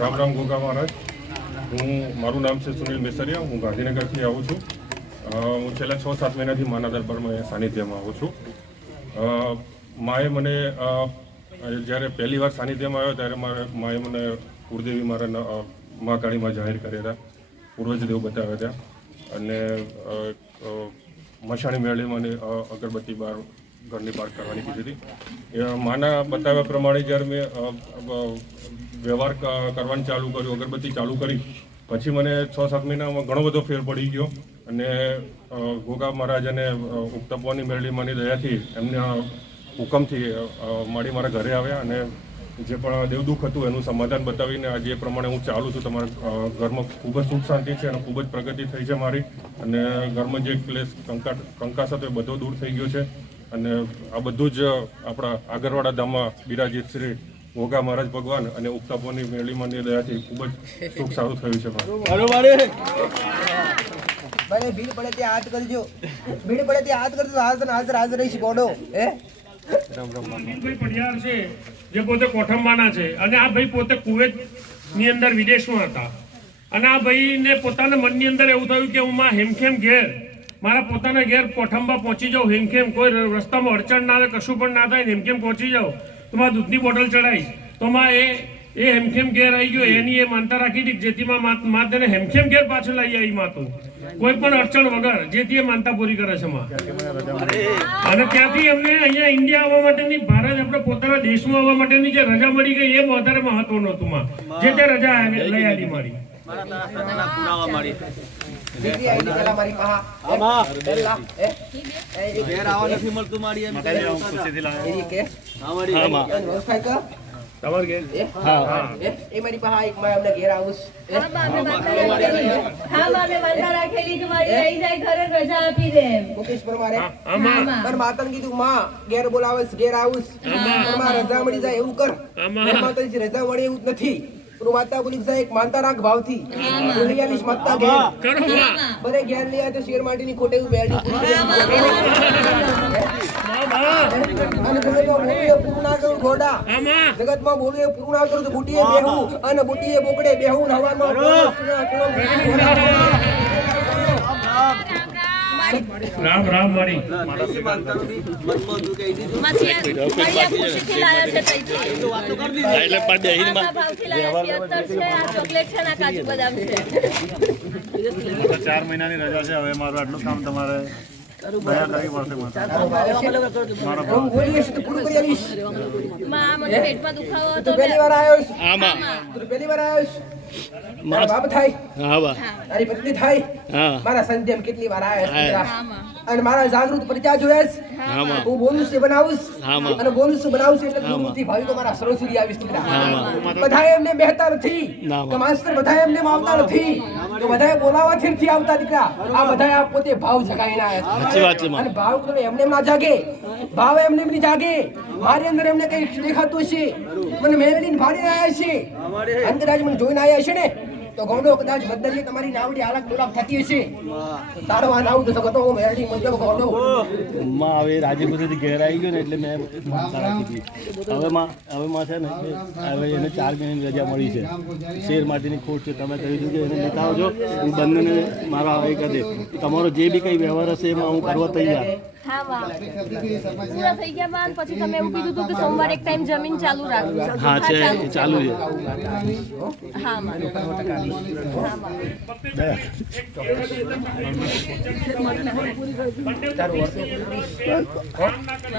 રામ રામ ગોગા મહારાજ. હું, મારું નામ છે સુનિલ મેસરિયા. હું ગાંધીનગરથી આવું છું. હું છેલ્લા છ સાત મહિનાથી માના દરબારમાં સાનિધ્યમાં આવું છું. માએ મને જ્યારે પહેલી વાર સાનિધ્યમાં આવ્યો ત્યારે મારે, માએ મને કુળદેવી મારા મહાકાળીમાં જાહેર કર્યા હતા. પૂર્વજદેવ બતાવ્યા હતા. અને મશાણી મેળવી મને અગરબત્તી બહાર ઘરની બહાર કરવાની કીધી હતી. માના બતાવ્યા પ્રમાણે જ્યારે મેં વ્યવહાર કરવાનું ચાલુ કર્યું અગરબત્તી ચાલુ કરી પછી મને છ સાત મહિનામાં ઘણો બધો ફેર પડી ગયો અને ગોગા મહારાજ અને અ, મેળવી મેરડીમાંની દયાથી એમના હુકમથી મારી મારા ઘરે આવ્યા અને જે પણ દેવદુખ હતું એનું સમાધાન બતાવીને આજે એ પ્રમાણે હું ચાલું છું. તમારા ઘરમાં ખૂબ જ સુખ શાંતિ છે અને ખૂબ જ પ્રગતિ થઈ છે મારી અને ઘરમાં જે ક્લેશ કંકા કંકાસ હતો એ બધો દૂર થઈ ગયો છે. અને આ બધું જ આપણા આગરવાડા ધામમાં બિરાજીત શ્રી ઓગા મહારાજ ભગવાન અને ઉક્તાપોની મેળીમાંની દયાથી ખૂબ જ સુખ સારું થયું છે ભલે ભીડ પડે ત્યાં હાથ કરજો. ભીડ પડે ત્યાં હાથ કરજો હાજર હાજર હાજર રહીશ હે? પડિયાર છે જે પોતે કોઠંબાના છે. અને આ ભાઈ પોતે કુવેતની અંદર વિદેશમાં હતા. અને આ ભાઈને પોતાના મનની અંદર એવું થયું કે હું માં હેમખેમ ઘેર મારા પોતાના ઘેર કોઠંબા પહોંચી જાઉં. હેમખેમ કોઈ રસ્તામાં અડચણ ના આવે, કશું પણ ના થાય ને હેમખેમ પહોંચી જાઉં? તો મારા દૂધની બોટલ ચડાવીશ. તો માં એ એ હેમખેમ ઘેર આવી ગયો, એની એ માનતા રાખી કે જેથી માં તેને હેમખેમ ઘેર પાછળ લઈ આવી માં કોઈ પણ અડચણ વગર, જેથી એ માનતા પૂરી કરે છે માં. અને ત્યાંથી એમને અહીંયા ઇન્ડિયા આવવા માટેની, ભારત આપણે પોતાના દેશમાં આવવા માટેની જે રજા મળી ગઈ એ વધારે મહત્વનું હતું માં. જે તે રજા લઈ આવી મારી. દીકરી આવી પેલા મારી પાહા પેલા એ એ ઘેર આવવા નથી મળતું મારી એમ. કે. એરી કે અને વફાઈ કર. તમારે ઘેર? એ? એ એ મારી પાહા એક માં અમને ઘેર આવું હા બાને વાંધા રાખેલી હા બાને વાંધા રાખેલી કે મારી રહી જાય ઘરે રજા આપી દે મુકેશ પરમારે આમાં હા, પણ માતાને કીધું માં ઘેર બોલાવે ઘેર આવું છે. રજા મળી જાય એવું કર. આમાં. માતાજી રજા મળે એવું નથી. માતા બોલી કે એક માનતા રાખ ભાવથી. થી આલીશ માતા ઘેરમાં બરે ઘેર લઈ આવે તો શેર માટીની ખોટે બેડી અને પૂરું ના કરું ઘોડા. આમાં. જગતમાં બોલું એ પૂરું ના કરું તો બુટીએ બેહું અને બુટીએ બોકડે બેહું હવામાં રામ રામ છે ચાર મહિનાની રજા છે હવે મારું આટલું કામ તમારે પહેલી વાર આવ્યો તારી પત્ની થાય. મારા સંધ્યમ કેટલી વાર આવ્યા અને મારા જાગૃત પ્રજા જોયા હું બોલું છું. અને બોલું છું બનાવું છું એટલે ગુરુથી ભાવિકો મારા સરોસરી આવીશ દીકરા બધા એમને બેહતા નથી. તો માસ્ટર બધા એમને આવતા નથી. તો બધા બોલાવાથી નથી આવતા દીકરા. આ બધા આ પોતે ભાવ જગાવીને આવ્યા છે. અને ભાવ તમે એમને ના જાગે. ભાવ એમને એમ નહીં જાગે. મારી અંદર એમને કઈ દેખાતું છે મને મેળવીને ભાડીને આવ્યા છે. અંદર આજ મને જોઈને આવ્યા છે ને. તો ગૌડો કદાચ બદલીએ તમારી નાવડી હાલત ડોલાપ થતી હશે. તારો આ નાવ તો કતો હું મેરડી મતલબ ગૌડો. માં હવે રાજીપુરથી ઘેર આવી ગયો ને એટલે મેં રાખી હવે માં હવે માં છે ને હવે એને ચાર મહિનાની રજા મળી છે. શેર માટેની ખોટ છે તમે કહી દીધું એને લેતા આવજો હું બંનેને મારા હવે કહી દે તમારો જે બી કંઈ વ્યવહાર હશે એમાં હું કરવા તૈયાર. પૂરા થઈ ગયા માં પછી તમે એવું કીધું હતું કે સોમવારે એક ટાઈમ જમીન ચાલુ રાખજો. હા છે ચાલુ છે. હા માં હા માં.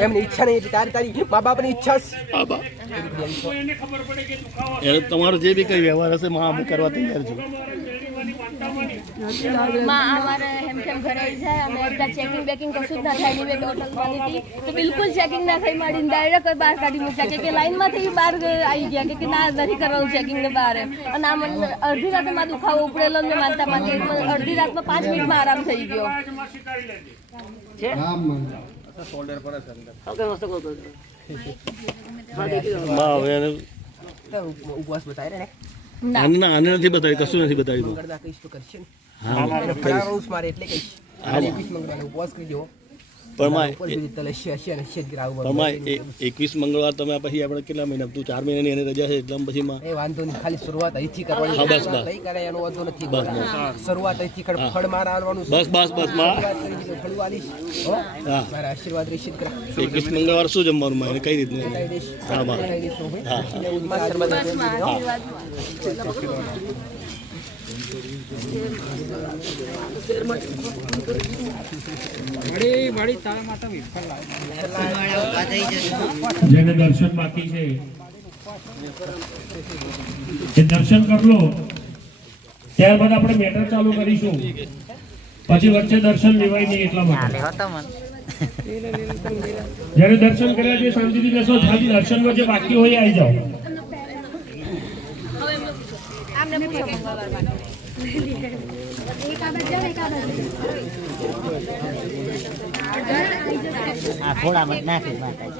એમની ઈચ્છા નહીં. તારી તારી મા બાપની ઈચ્છા તમારો જે બી કંઈ વ્યવહાર હશે, માં અમે કરવા તૈયાર છું માં અમારે હેમ કેમ ઘરે જાય અને એકદા ચેકિંગ બેકિંગ કશું જ ના થાય એની બે બોટલ મળી હતી તો બિલકુલ ચેકિંગ ના થઈ મારી ડાયરેક્ટ બહાર કાઢી મૂક્યા કે- લાઈનમાંથી બહાર આવી ગયા કે- કે ના નથી કરવાનું ચેકિંગ બહાર એમ. અને આ મને અડધી રાતે માં દુખાવો ઉપડેલો ને મેં માનતા માનતી અડધી રાતમાં પાંચ મિનિટમાં આરામ થઈ ગયો. ઉપવાસ બતાવી ને? આને ના આને નથી બતાવ્યું કશું નથી છું મારે એટલે કહીશ. પણ એકવીસ મંગળવાર તમે પછી આપણે કેટલા મહિના તું ચાર મહિનાની એની રજા છે એટલે પછી માં એ વાંધો નહીં ખાલી શરૂઆત અહીંથી કરવાની હા, બસ, બસ. લઈ કરે એનો વાંધો નથી. બસ. શરૂઆત અહીંથી કર ફળ માર આવવાનું બસ બસ બસમાં મારા આશીર્વાદ રહેશે કરા. એકવીસ મંગળવાર શું જમવાનું માં? એને કઈ રીતનું? હા હા. હા હા માં શર્મા બસમાં આશીર્વાદ જેને દર્શન બાકી છે. એ દર્શન કરી લો ત્યારબાદ આપણે મેટર ચાલુ કરીશું. પછી વચ્ચે દર્શન લેવાય નહીં એટલા માટે. જ્યારે દર્શન કર્યા છે શાંતિથી બેસો ખાલી દર્શનમાં જે બાકી હોય આવી જાઓ. માટે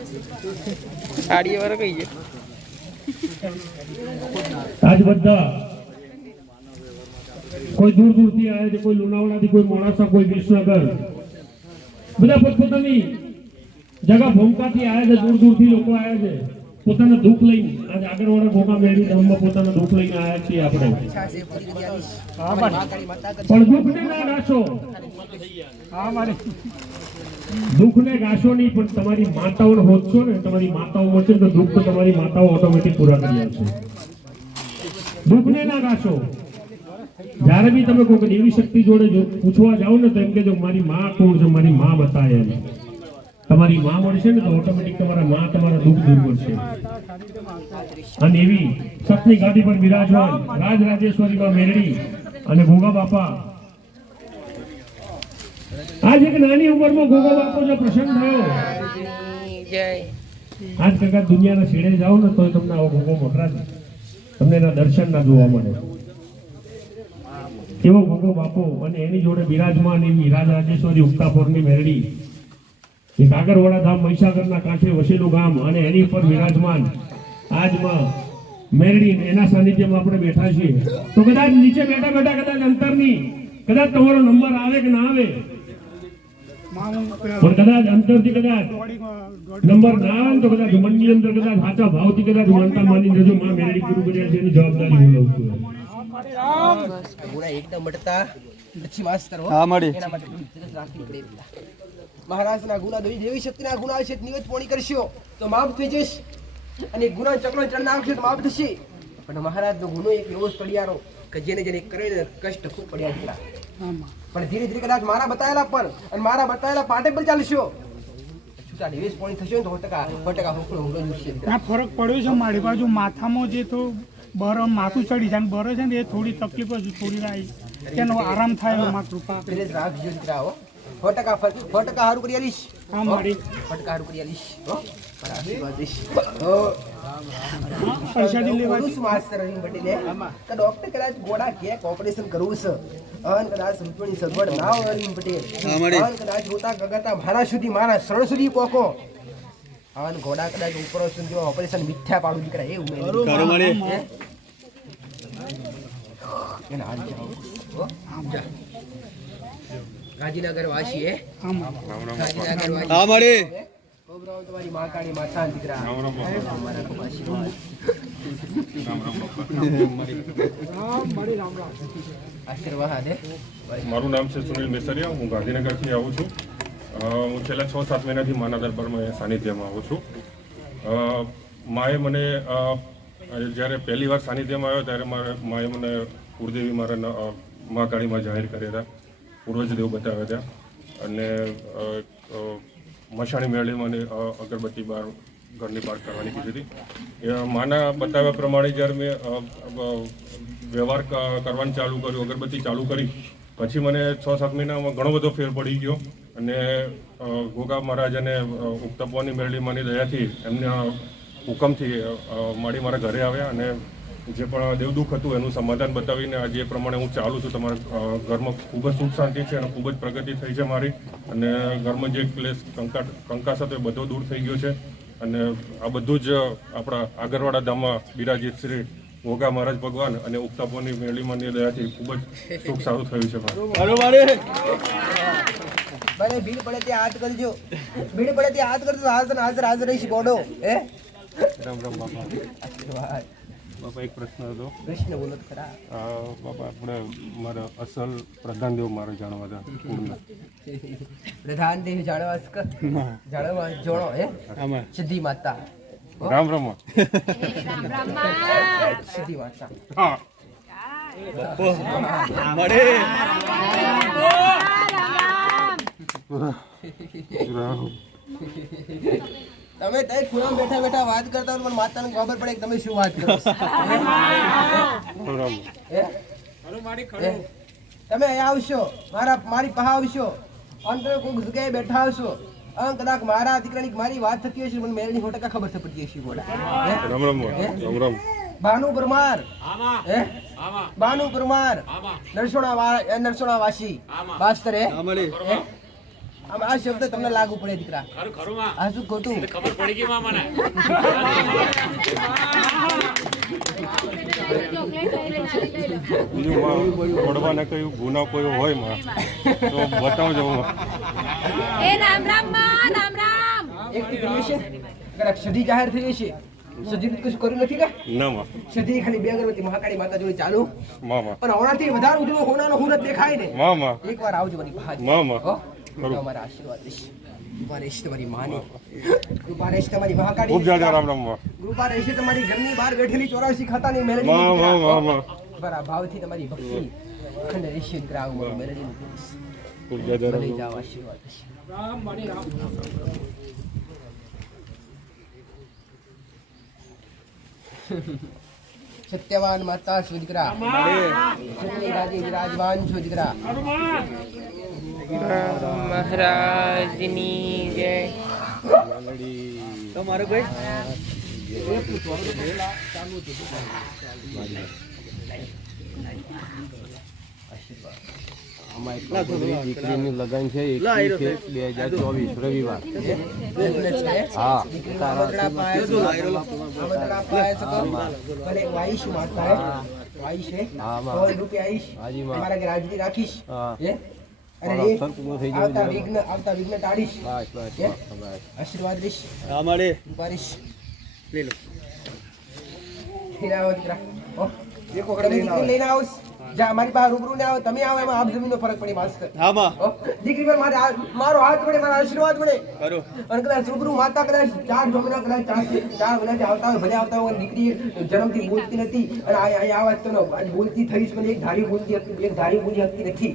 આજ બધા કોઈ દૂર દૂરથી આવે છે, કોઈ લુણાવાડાથી, કોઈ મોડાસા, કોઈ વિસનગર. બધા પોતપોતાની જગા ભૂમકાથી આવે છે, દૂર દૂરથી લોકો આવે છે. પોતાના દુઃખ લઈને આગળ આગળવાળા ભોગા મેળવી ધામમાં પોતાનું દુઃખ લઈને આવ્યા છીએ આપણે. પણ દુઃખને ના ગાશો દુઃખને ગાશો નહીં પણ તમારી માતાઓને હોદશો ને તમારી માતાઓ મળશે ને તો દુઃખ તો તમારી માતાઓ ઓટોમેટિક પૂરા કરી આપશે. દુઃખને ના ગાશો. જ્યારે બી તમે કોઈ દેવી શક્તિ જોડે જો પૂછવા જાઓ ને તો એમ કે જો મારી માં કોણ છે મારી માં બતાવે એમ. તમારી માં મળશે ને તો ઓટોમેટિક તમારા માં તમારા દુઃખ દૂર કરશે. અને એવી સતની ગાદી પર બિરાજવાન રાજ રાજેશ્વરીમાં મેળવી અને ભોગા બાપા. આજ એક નાની ઉંમરમાં ગોગા બાપો જો પ્રસન્ન થયો. આજ કાકા દુનિયાના છેડે જાઓ ને તો તમને આવો ભોગો મોટરા તમને એના દર્શન ના જોવા મળે. એવો ભોગો બાપો અને એની જોડે બિરાજમાન એવી રાજ રાજેશ્વરી ઉક્તાપોરની મેરડી એ કાગરવાડા ધામ મહીસાગરના કાંઠે વસેલું ગામ અને એની ઉપર વિરાજમાન આજમાં મેરડી એના સાનિધ્યમાં આપણે બેઠા છીએ. તો કદાચ નીચે બેઠા બેઠા કદાચ અંતરની કદાચ તમારો નંબર આવે કે ના આવે? પણ કદાચ અંતરથી કદાચ નંબર ના આવે તો કદાચ મનની અંદર કદાચ સાચા ભાવથી કદાચ માનતા માની જજો માં મેરડી પૂરું કર્યા છે એની જવાબદારી હું લઉં છું. એકદમ મળતા પછી માસ્તર હા, મળી. એના માટે મહારાજના ગુના દેવી દેવી શક્તિના ગુના છે નિવેદ પોણી કરશો તો માફ થઈ જઈશ. અને ગુના ચકલો ચડ નાખશો તો માફ થશે. પણ મહારાજનો ગુનો એક એવો જ પડિયારો કે જેને જેને કરે કષ્ટ ખૂબ પડ્યા હતા. પણ ધીરે ધીરે કદાચ મારા બતાવેલા પણ અને મારા બતાવેલા પાટે પર ચાલશો. છૂટા નિવેશ પોણી થશે ને તો ટકા ટકા હોકળો હોકળો જશે ફરક પડ્યો છે મારી બાજુ માથામાં જે તો બર માથું ચડી જાય બરો છે ને એ થોડી તકલીફ જ થોડી રાઈ. તેનો આરામ થાય કૃપા રાખજો સો ટકા સો ટકા હારું કરી આલીશ. સો ટકા હારું કરી આલીશ. ડોક્ટર કદાચ ગોળા કેક ઓપરેશન કરવું છે. અન કદાચ રૂપિયાની સગવડ ના હોય અરવિંદ પટેલ અન કદાચ રોતા ગગતા મારા સુધી મારા શરણ સુધી પોકો. અન ઘોડા કદાચ ઉપર સુધી ઓપરેશન મિથ્યા પાડું દીકરા એ ઉમેરી. હે? એના હાલ જાઓ. હો? ગાંધીનગર વાસી હે ગાંધીનગર વાસી હા મળી તમારી મહાકાળી માતા દીકરા અમારા હે. મારું નામ છે સુનિલ મેસરિયા. હું ગાંધીનગરથી આવું છું. હું છેલ્લા છ સાત મહિનાથી માના દરબારમાં સાનિધ્યમાં આવું છું. માએ મને જ્યારે પહેલી વાર સાનિધ્યમાં આવ્યો ત્યારે મારે માએ મને કુળદેવી મારા મહાકાળીમાં જાહેર કર્યા હતા. પૂર્વજદેવ બતાવ્યા હતા. અને મશાણી મેળવી મને અગરબત્તી બહાર ઘરની બહાર કરવાની કીધી હતી. માના બતાવ્યા પ્રમાણે જ્યારે મેં વ્યવહાર કરવાનું ચાલુ કર્યું અગરબત્તી ચાલુ કરી પછી મને છ સાત મહિનામાં ઘણો બધો ફેર પડી ગયો. અને ગોગા મહારાજ અને અ, મેળવી મારી દયાથી એમને હુકમથી અ, મારા ઘરે આવ્યા અને જે પણ દેવદુખ હતું એનું સમાધાન બતાવીને આજે એ પ્રમાણે હું ચાલું છું. તમારા ઘરમાં ખૂબ જ સુખ શાંતિ છે અને ખૂબ જ પ્રગતિ થઈ છે મારી. અને ઘરમાં જે ક્લેશ કંકાટ કંકાસ હતો એ બધો દૂર થઈ ગયો છે. અને આ બધું જ આપણા આગરવાડા ધામમાં બિરાજીત શ્રી ઓગા મહારાજ ભગવાન અને ઉક્તાપોની મેળીમાંની દયાથી ખૂબ જ સુખ સારું થયું છે ભલે ભીડ પડે ત્યાં હાથ કરજો. ભીડ પડે ત્યાં હાથ કરજો હાજર હાજર હાજર રહીશ બોડો હે? રામ રામ બાપા. આશીર્વાદ બાપા એક પ્રશ્ન હતો. કૃષ્ણ બોલો ખરા. બાપા આપણે મારા અસલ પ્રધાનદેવ મારે જાણવા હતા કુળના. પ્રધાન દેવ જાણવા સ્ક જાણવા જોણો હે? આમાં. સિદ્ધિ માતા. રામ રામ સિદ્ધિ માતા. હા. મળે. રામ. તમે તઈ ખૂણામાં બેઠા બેઠા વાત કરતા હોય મને માતાને ખબર પડે કે તમે શું વાત કરો? તમે અહીંયા આવશો મારા મારી પાસે આવશો. અને તમે કોઈક જગ્યાએ બેઠા આવશો. અને કદાચ મારા દીકરાની મારી વાત થતી હશે મને મેળની સો ટકા ખબર થઈ પડતી હશે બોલા. ભાનુ પરમાર. હે? ભાનુ પરમાર. નરસોણા નરસોણા વાસી. હે? આમ આ શબ્દ તમને લાગુ પડે દીકરા. આ શું ખોટું? માં પડવાના ગુના કોઈ હોયમાં? તો બતાવજો માં. એક દીકરી છે કદાચ સદી જાહેર થઈ છે સદી કશું કર્યું નથી કે? ના માં. સદી ખાલી બે અગરબત્તી મહાકાળી માતા જોડે ચાલુ. મામા. માં પણ હમણાંથી વધારે ઉજળો હોનાનો હુરત દેખાય ને. મામા. માં એકવાર આવજો મારી માં માં હો? આશીર્વાદ રહેશે તમારી માની. કૃપા રહેશે તમારી ખૂબ જાજા રામ રામ કૃપા રહેશે તમારી ઘરની બહાર બેઠેલી ચોરાસી ખાતાની મેલડી બરા ભાવથી તમારી ભક્તિ. અખંડ રહેશે ગ્રાવ મારું મેલડીનું ખૂબ જાજા રામ ભલે રામ જાઓ આશીર્વાદ સત્યવાન માતા છો દીકરા. સત્ય રાજી છો દીકરા. તમારો ભાઈ દીકરીની લગન છે બે હજાર ચોવીસ રવિવાર. હા. તારા રાખીશ. આવતા વિઘ્ન આવતા વિઘ્ન ટાળીશ. બસ બસ આશીર્વાદ લઈશ. હા મળે. ઉપાડીશ લઈ લો લઈને આવો દીકરા. હો. લઈને આવો. જા મારી પાસે રૂબરૂ ને આવે તમે આવો એમાં આપ જમીનનો ફરક પડી માસ્તર હા માં. દીકરી પર મારે મારો હાથ વડે મારા આશીર્વાદ વડે કરો. અને કદાચ રૂબરૂ માતા કદાચ ચાર જમણા કદાચ ચાર ચાર મહિનાથી આવતા હોય ભલે આવતા હોય દીકરી જન્મથી બોલતી નથી. અને આ આ આ વાત તો આજ બોલતી થઈશ પણ એક ધારી બોલતી હતી એક ધારી બોલી હતી નથી.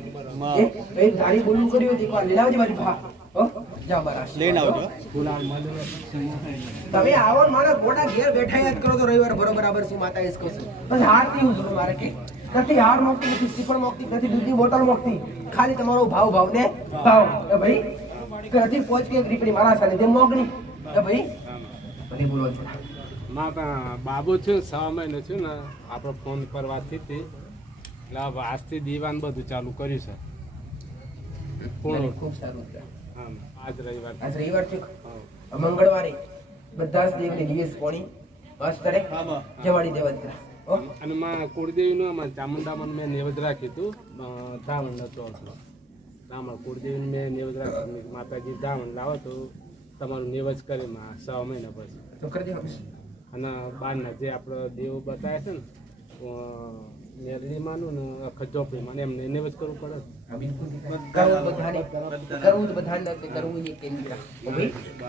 એક ધારી બોલવું કર્યું હતું એકવાર લઈ આવજે મારી ભા. હો? જા મારા લઈને આવજો. તમે આવો મારા ઘોડા ઘેર બેઠા યાદ કરો તો રવિવાર બરોબર બરાબર શું માતા એસ કહું છું. બસ હાર નહીં હું મારે કે. નથી હાર મોકતી નથી શ્રીફળ મોકતી નથી દૂધની બોટલ મોકતી ખાલી તમારો ભાવ ભાવ ને ભાવ. એ ભાઈ કે નથી પહોંચ કે એક મારા સાથે જેમ મોકલી એ ભાઈ ભલે બોલો છો. માતા બાબુ છે છ મહિને છે ને આપણો ફોન કરવાથી તે એટલે આજથી દીવાન બધું ચાલુ કર્યું છે. ખૂબ સારું આજ રવિવાર આજ રવિવાર છે. મંગળવારે બધા જ દેવની દિવસ કોણી અસ્તરે જવાડી દેવા દીકરા હો અને માં કુળદેવીનું આમાં ચામુંડામાં મેં નેવજ રાખ્યું હતું. ધાવણ ચોથનો ધામણ કુળદેવીને મેં નેવજ રાખ્યું માતાજી દ્રાવણ લાવો તો તમારું નેવજ કરે માં છ મહિના પછી. તો કરી દેવા અને બહારના જે આપણો દેવ બતાવે છે ને મેરડીમાંનું ને ખજોપડીમાં એમને નેવજ કરવું પડે. કરવું બધાને કરવું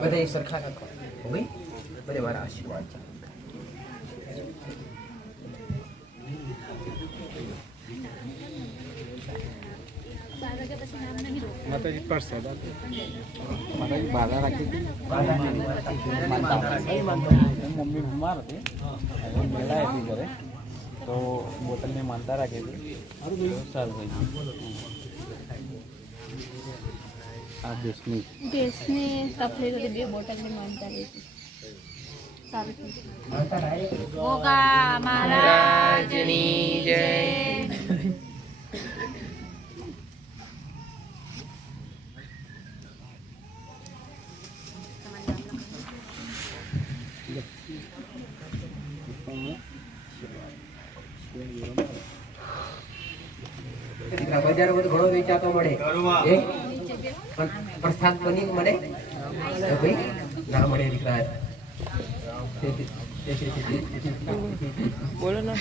બધાએ સરખા રાખો બધા મારા આશીર્વાદ છે. માતાજી પ્રસાદ આપે માતાજી બાધા રાખી હતી મમ્મી બીમાર હતી હવે મેળા હતી ઘરે તો બોટલને માનતા રાખી હતી સારું થઈ ગયું આ દેશની ગેસની તકલીફ હતી બે બોટલની માનતા રહેતી સારું થયું માતા રાય ગોગા મહારાજની જય દીકરા બજાર ઘણો વેચાતો મળે? પ્રસાદ બની મળે? ભાઈ ના મળે દીકરા બોલો ને.